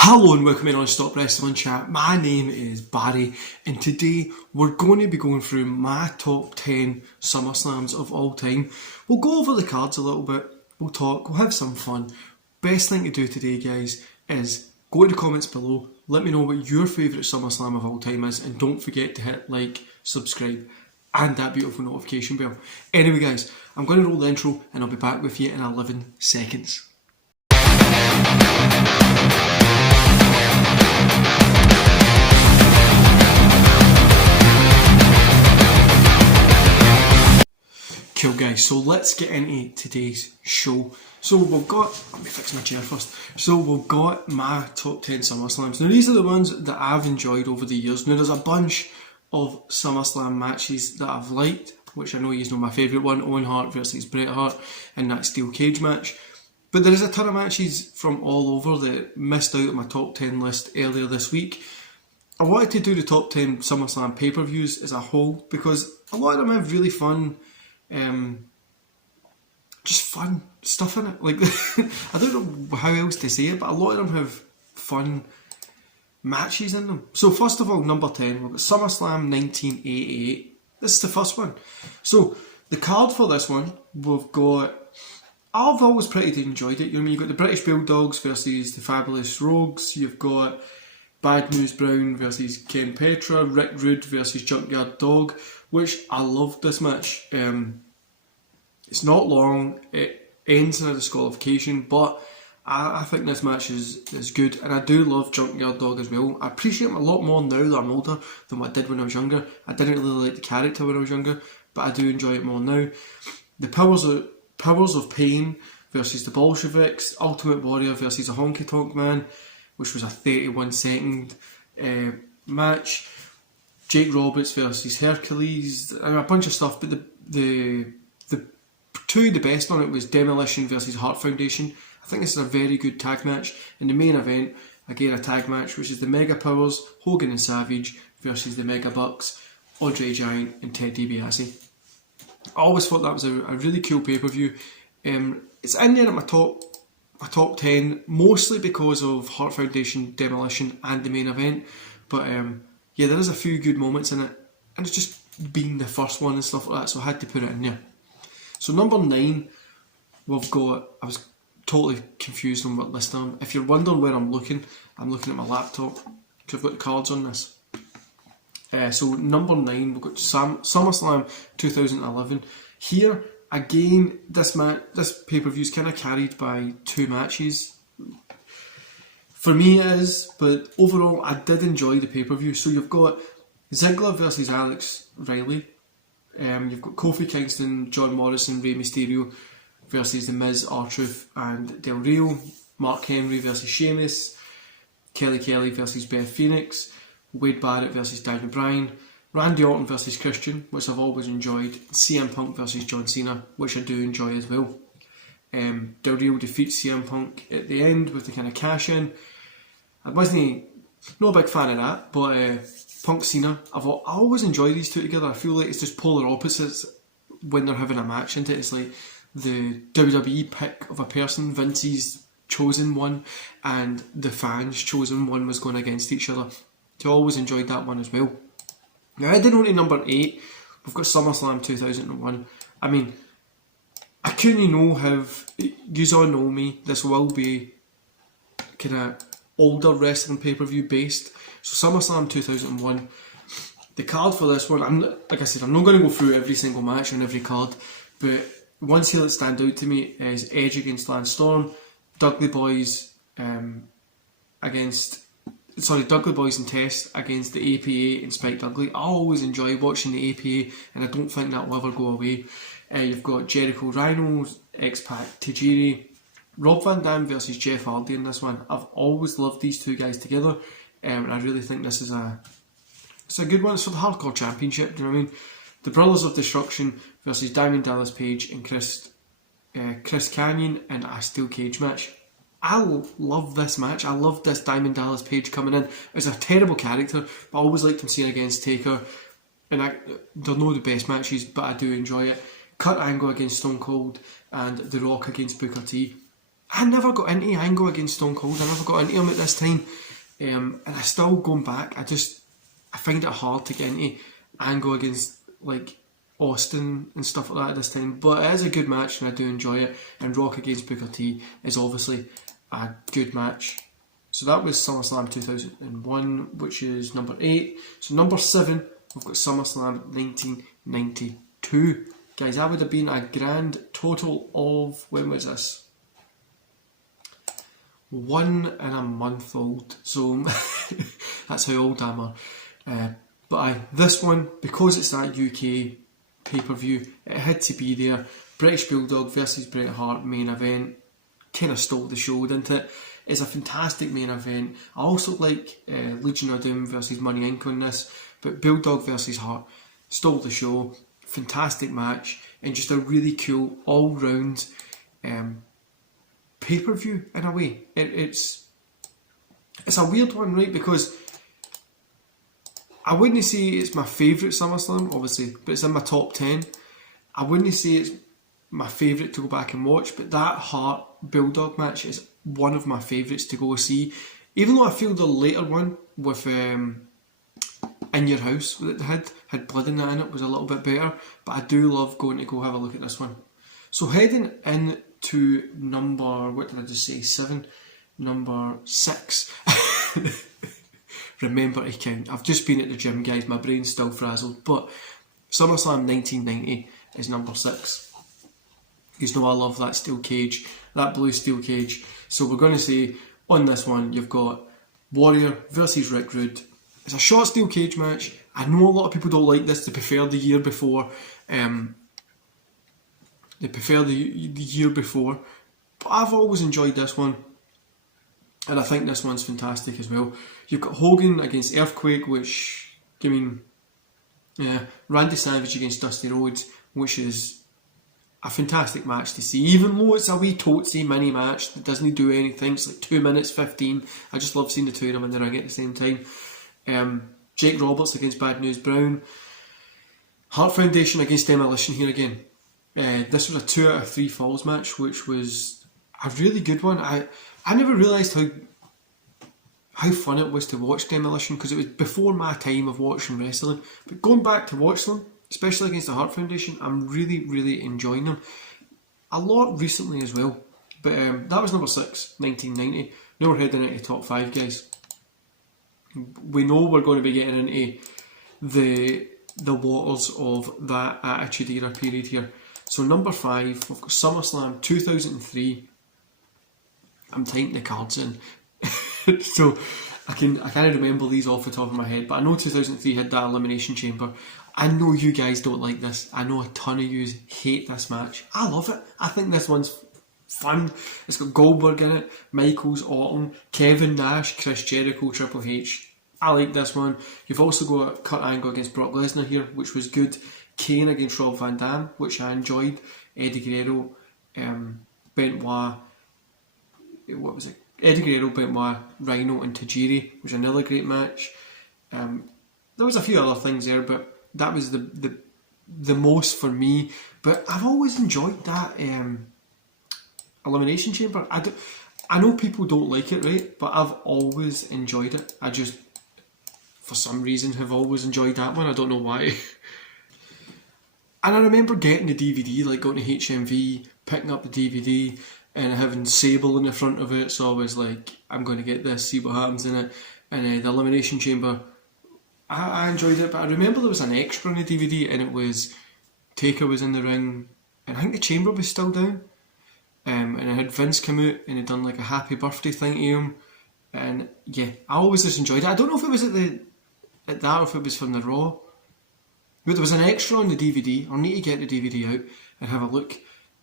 Hello and welcome in on Stop Wrestling Chat. My name is Barry and today we're going to be going through my top 10 SummerSlams of all time. We'll go over the cards a little bit, we'll talk, we'll have some fun. Best thing to do today, guys, is go to the comments below, let me know what your favourite SummerSlam of all time is, and don't forget to hit like, subscribe and that beautiful notification bell. Anyway guys, I'm going to roll the intro and I'll be back with you in 11 seconds. Cool guys, so let's get into today's show. So we've got, let me fix my chair first. So we've got my top 10 SummerSlams. Now these are the ones that I've enjoyed over the years. Now there's a bunch of SummerSlam matches that I've liked, which I know you know my favourite one, Owen Hart versus Bret Hart in that steel cage match. But there is a ton of matches from all over that missed out on my top 10 list earlier this week. I wanted to do the top 10 SummerSlam pay-per-views as a whole because a lot of them have really fun, just fun stuff in it. Like, I don't know how else to say it, but a lot of them have fun matches in them. So first of all, number 10, we've got SummerSlam 1988. This is the first one. So the card for this one, we've got, I've always pretty enjoyed it. You know, you've got the British Bulldogs versus the Fabulous Rogues. You've got Bad News Brown versus Ken Petra. Rick Rude versus Junkyard Dog, which I loved this match. It's not long. It ends in a disqualification, but I think this match is good, and I do love Junkyard Dog as well. I appreciate him a lot more now that I'm older than what I did when I was younger. I didn't really like the character when I was younger, but I do enjoy it more now. The Powers of Pain versus the Bolsheviks, Ultimate Warrior versus the Honky Tonk Man, which was a 31-second match. Jake Roberts versus Hercules, and a bunch of stuff. But the two the best on it was Demolition versus Heart Foundation. I think this is a very good tag match. In the main event, again a tag match, which is the Mega Powers, Hogan and Savage versus the Mega Bucks, Andre Giant and Ted DiBiase. I always thought that was a really cool pay-per-view. It's in there at my top 10, mostly because of Heart Foundation, Demolition and the main event. But yeah, there is a few good moments in it, and it's just being the first one and stuff like that, so I had to put it in there. So number 9, we've got, I was totally confused on what list I'm. If you're wondering where I'm looking at my laptop, because I've got the cards on this. So number 9, we've got SummerSlam 2011. Here, again, this pay-per-view is kind of carried by two matches. For me it is, but overall I did enjoy the pay-per-view. So you've got Ziggler versus Alex Riley. You've got Kofi Kingston, John Morrison, Rey Mysterio versus The Miz, R-Truth and Del Rio. Mark Henry versus Sheamus. Kelly Kelly versus Beth Phoenix. Wade Barrett versus Daniel Bryan. Randy Orton versus Christian, which I've always enjoyed. CM Punk versus John Cena, which I do enjoy as well. Del Rio defeats CM Punk at the end with the kind of cash in. I wasn't a big fan of that, but Punk Cena, I always enjoy these two together. I feel like it's just polar opposites when they're having a match, isn't it? It's like the WWE pick of a person, Vince's chosen one, and the fans' chosen one was going against each other. So I always enjoyed that one as well. Now heading on to number 8, we've got SummerSlam 2001. I mean, I couldn't have, you all know me, this will be kind of older wrestling pay-per-view based. So SummerSlam 2001, the card for this one, like I said, I'm not going to go through every single match on every card, but ones here that stand out to me is Edge against Lance Storm, Dudley Boys Dudley Boys and Test against the APA and Spike Dudley. I always enjoy watching the APA, and I don't think that will ever go away. You've got Jericho Rhino, X-Pac Tajiri, Rob Van Dam versus Jeff Hardy in this one. I've always loved these two guys together, and I really think this is a good one. It's for the Hardcore Championship, do you know what I mean? The Brothers of Destruction versus Diamond Dallas Page and Chris Kanyon in a steel cage match. I love this match. I love this Diamond Dallas Page coming in. It's a terrible character, but I always liked him seeing against Taker. And they're not the best matches, but I do enjoy it. Kurt Angle against Stone Cold and The Rock against Booker T. I never got into Angle against Stone Cold. I never got into him at this time. And I still, going back, I find it hard to get into Angle against like Austin and stuff like that at this time. But it is a good match and I do enjoy it. And Rock against Booker T is obviously a good match. So that was SummerSlam 2001, which is number 8. So number 7, we've got SummerSlam 1992. Guys, that would have been a grand total of, when was this? 1 and a month old. So that's how old I am. But this one, because it's that UK pay-per-view, it had to be there. British Bulldog versus Bret Hart main event. Kind of stole the show, didn't it? It's a fantastic main event. I also like Legion of Doom versus Money Inc. on this, but Bulldog versus Hart stole the show. Fantastic match, and just a really cool all-round pay-per-view in a way. It's a weird one, right? Because I wouldn't say it's my favourite SummerSlam, obviously, but it's in my top 10. I wouldn't say it's my favourite to go back and watch, but that Hart Bulldog match is one of my favourites to go see. Even though I feel the later one with In Your House that they had blood in it was a little bit better, but I do love going to go have a look at this one. So heading into number, what did I just say, 7? Number 6. Remember to count. I've just been at the gym, guys, my brain's still frazzled, but SummerSlam 1990 is number 6. You know I love that steel cage, that blue steel cage. So we're going to say, on this one, you've got Warrior versus Rick Rude. It's a short steel cage match. I know a lot of people don't like this. They prefer the year before. The year before. But I've always enjoyed this one. And I think this one's fantastic as well. You've got Hogan against Earthquake, which, I mean, Randy Savage against Dusty Rhodes, which is a fantastic match to see. Even though it's a wee totesy mini match that doesn't do anything, it's like 2 minutes 15. I just love seeing the two of them in the ring at the same time. Jake Roberts against Bad News Brown. Hart Foundation against Demolition here again. This was a 2 out of 3 falls match, which was a really good one. I never realised how fun it was to watch Demolition, because it was before my time of watching wrestling. But going back to watch them, especially against the Hart Foundation, I'm really, really enjoying them. A lot recently as well. But that was number 6, 1990. Now we're heading into top 5, guys. We know we're going to be getting into the waters of that Attitude Era period here. So number 5, we've got SummerSlam 2003. I'm typing the cards in. So I can't remember these off the top of my head, but I know 2003 had that Elimination Chamber. I know you guys don't like this. I know a ton of you hate this match. I love it. I think this one's fun. It's got Goldberg in it, Michaels, Orton, Kevin Nash, Chris Jericho, Triple H. I like this one. You've also got Kurt Angle against Brock Lesnar here, which was good. Kane against Rob Van Dam, which I enjoyed. Eddie Guerrero, Benoit. What was it? Eddie Guerrero, Benoit, Rhino and Tajiri, which was another great match. There was a few other things there, but that was the most for me. But I've always enjoyed that Elimination Chamber. I know people don't like it, right? But I've always enjoyed it. I just, for some reason, have always enjoyed that one. I don't know why. And I remember getting the DVD, like going to HMV, picking up the DVD, and having Sable in the front of it. So I was like, I'm going to get this, see what happens in it. And the Elimination Chamber, I enjoyed it, but I remember there was an extra on the DVD, and it was Taker was in the ring, and I think the Chamber was still down. And it had Vince come out and had done like a happy birthday thing to him. And yeah, I always just enjoyed it. I don't know if it was at that or if it was from the Raw. But there was an extra on the DVD. I'll need to get the DVD out and have a look.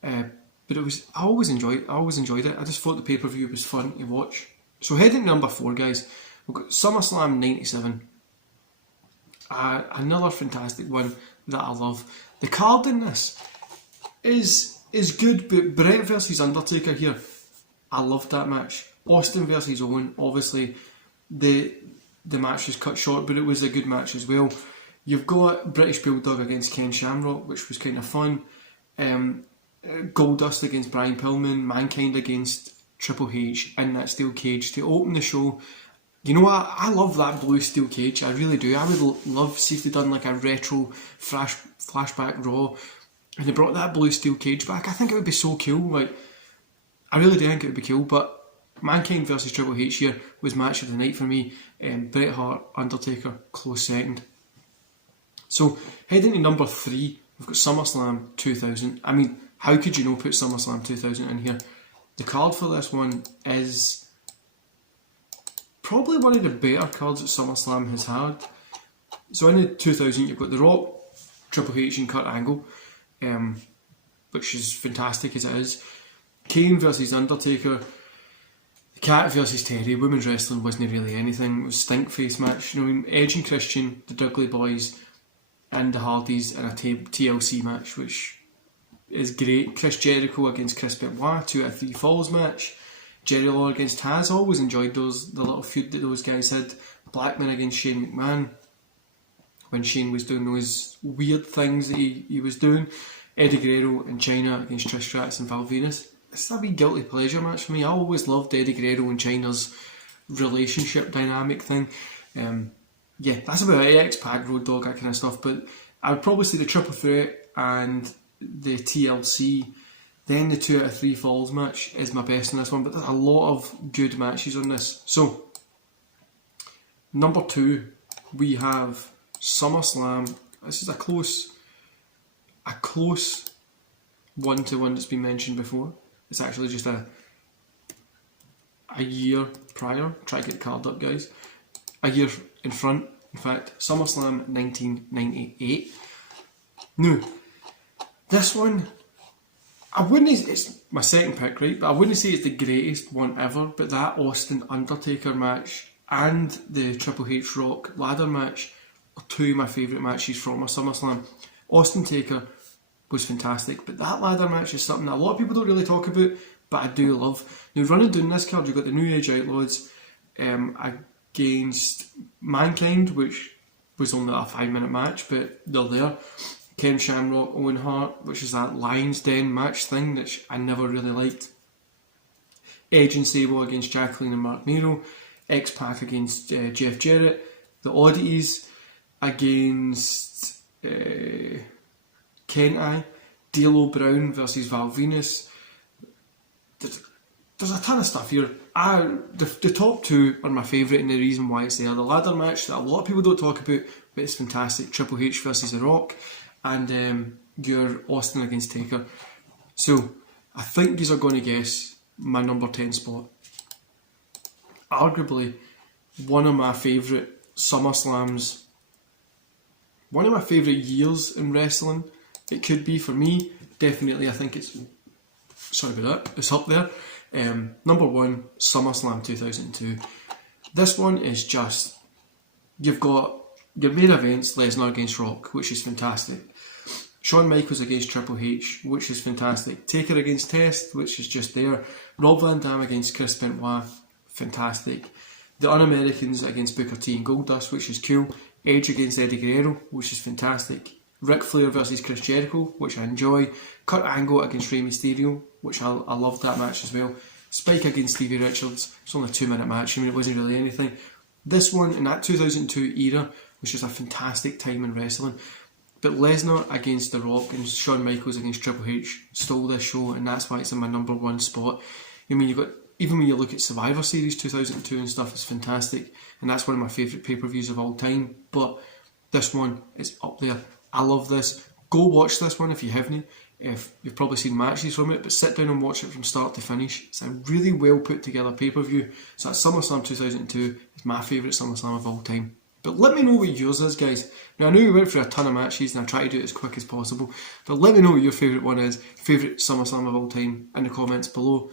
But it was, I always enjoyed it. I just thought the pay-per-view was fun to watch. So heading to number 4, guys, we've got SummerSlam 97. Another fantastic one that I love. The card in this is good, but Bret versus Undertaker here, I loved that match. Austin versus Owen, obviously the match was cut short, but it was a good match as well. You've got British Bulldog against Ken Shamrock, which was kind of fun. Goldust against Brian Pillman, Mankind against Triple H in that steel cage to open the show. You know what? I love that blue steel cage. I really do. I would love to see if they done like a retro flashback Raw and they brought that blue steel cage back. I think it would be so cool. Like, I really do think it would be cool. But Mankind versus Triple H here was match of the night for me. Bret Hart, Undertaker, close second. So heading to number 3, we've got SummerSlam 2000. I mean, how could you not put SummerSlam 2000 in here? The card for this one is probably one of the better cards that SummerSlam has had. So in the 2000, you've got The Rock, Triple H and Kurt Angle, which is fantastic as it is. Kane versus Undertaker, the Cat versus Terry. Women's wrestling wasn't really anything. It was a stink face match. You know, I mean, Edge and Christian, the Dudley Boys, and the Hardys in a TLC match, which is great. Chris Jericho against Chris Benoit, 2 out of 3 falls match. Jerry Lawler against Taz, always enjoyed the little feud that those guys had. Blackman against Shane McMahon, when Shane was doing those weird things that he was doing. Eddie Guerrero and China against Trish Stratus and Val Venus. It's a wee guilty pleasure match for me. I always loved Eddie Guerrero and China's relationship dynamic thing. Yeah, that's about it. X-Pac, Road Dogg, that kind of stuff. But I would probably say the Triple Threat and the TLC, then the 2 out of 3 falls match is my best in this one. But there's a lot of good matches on this. So, number 2, we have SummerSlam. This is a close 1-to-1 that's been mentioned before. It's actually just a year prior. Try to get the card up, guys. A year in front, in fact. SummerSlam 1998. Now, this one, I wouldn't. It's my second pick, right? But I wouldn't say it's the greatest one ever. But that Austin Undertaker match and the Triple H Rock ladder match are 2 of my favourite matches from a SummerSlam. Austin Taker was fantastic, but that ladder match is something that a lot of people don't really talk about, but I do love. Now, running down this card, you've got the New Age Outlaws against Mankind, which was only a 5-minute match, but they're there. Ken Shamrock, Owen Hart, which is that Lions Den match thing, which I never really liked. Edge and Sable against Jacqueline and Mark Nero. X-Pac against Jeff Jarrett. The Oddities against Kentai. D'Lo Brown versus Val Venus. There's a ton of stuff here. The top 2 are my favourite, and the reason why it's there. The ladder match that a lot of people don't talk about, but it's fantastic. Triple H versus The Rock, and your Austin against Taker. So I think these are going to guess my number 10 spot. Arguably one of my favourite SummerSlams, one of my favourite years in wrestling. It could be for me. Definitely, I think it's. Sorry about that. It's up there. Number 1, SummerSlam 2002. This one is just. You've got your main events: Lesnar against Rock, which is fantastic. Shawn Michaels against Triple H, which is fantastic. Taker against Test, which is just there. Rob Van Dam against Chris Benoit, fantastic. The Un-Americans against Booker T and Goldust, which is cool. Edge against Eddie Guerrero, which is fantastic. Ric Flair versus Chris Jericho, which I enjoy. Kurt Angle against Rey Mysterio, which I loved that match as well. Spike against Stevie Richards, it's only a 2-minute match, I mean it wasn't really anything. This one, in that 2002 era, was just a fantastic time in wrestling. But Lesnar against The Rock and Shawn Michaels against Triple H stole this show, and that's why it's in my number 1 spot. I mean, you've got, even when you look at Survivor Series 2002 and stuff, it's fantastic, and that's one of my favourite pay-per-views of all time. But this one is up there. I love this. Go watch this one if you haven't. If you've probably seen matches from it, but sit down and watch it from start to finish. It's a really well put together pay-per-view. So that's SummerSlam 2002. It's my favourite SummerSlam of all time. But let me know what yours is, guys. Now, I know we went through a ton of matches and I try to do it as quick as possible, but let me know what your favourite one is, favourite SummerSlam of all time, in the comments below.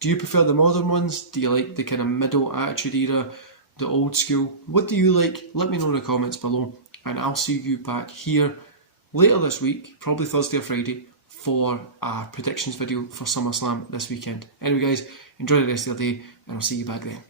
Do you prefer the modern ones? Do you like the kind of middle attitude era, the old school? What do you like? Let me know in the comments below, and I'll see you back here later this week, probably Thursday or Friday, for a predictions video for SummerSlam this weekend. Anyway, guys, enjoy the rest of your day, and I'll see you back then.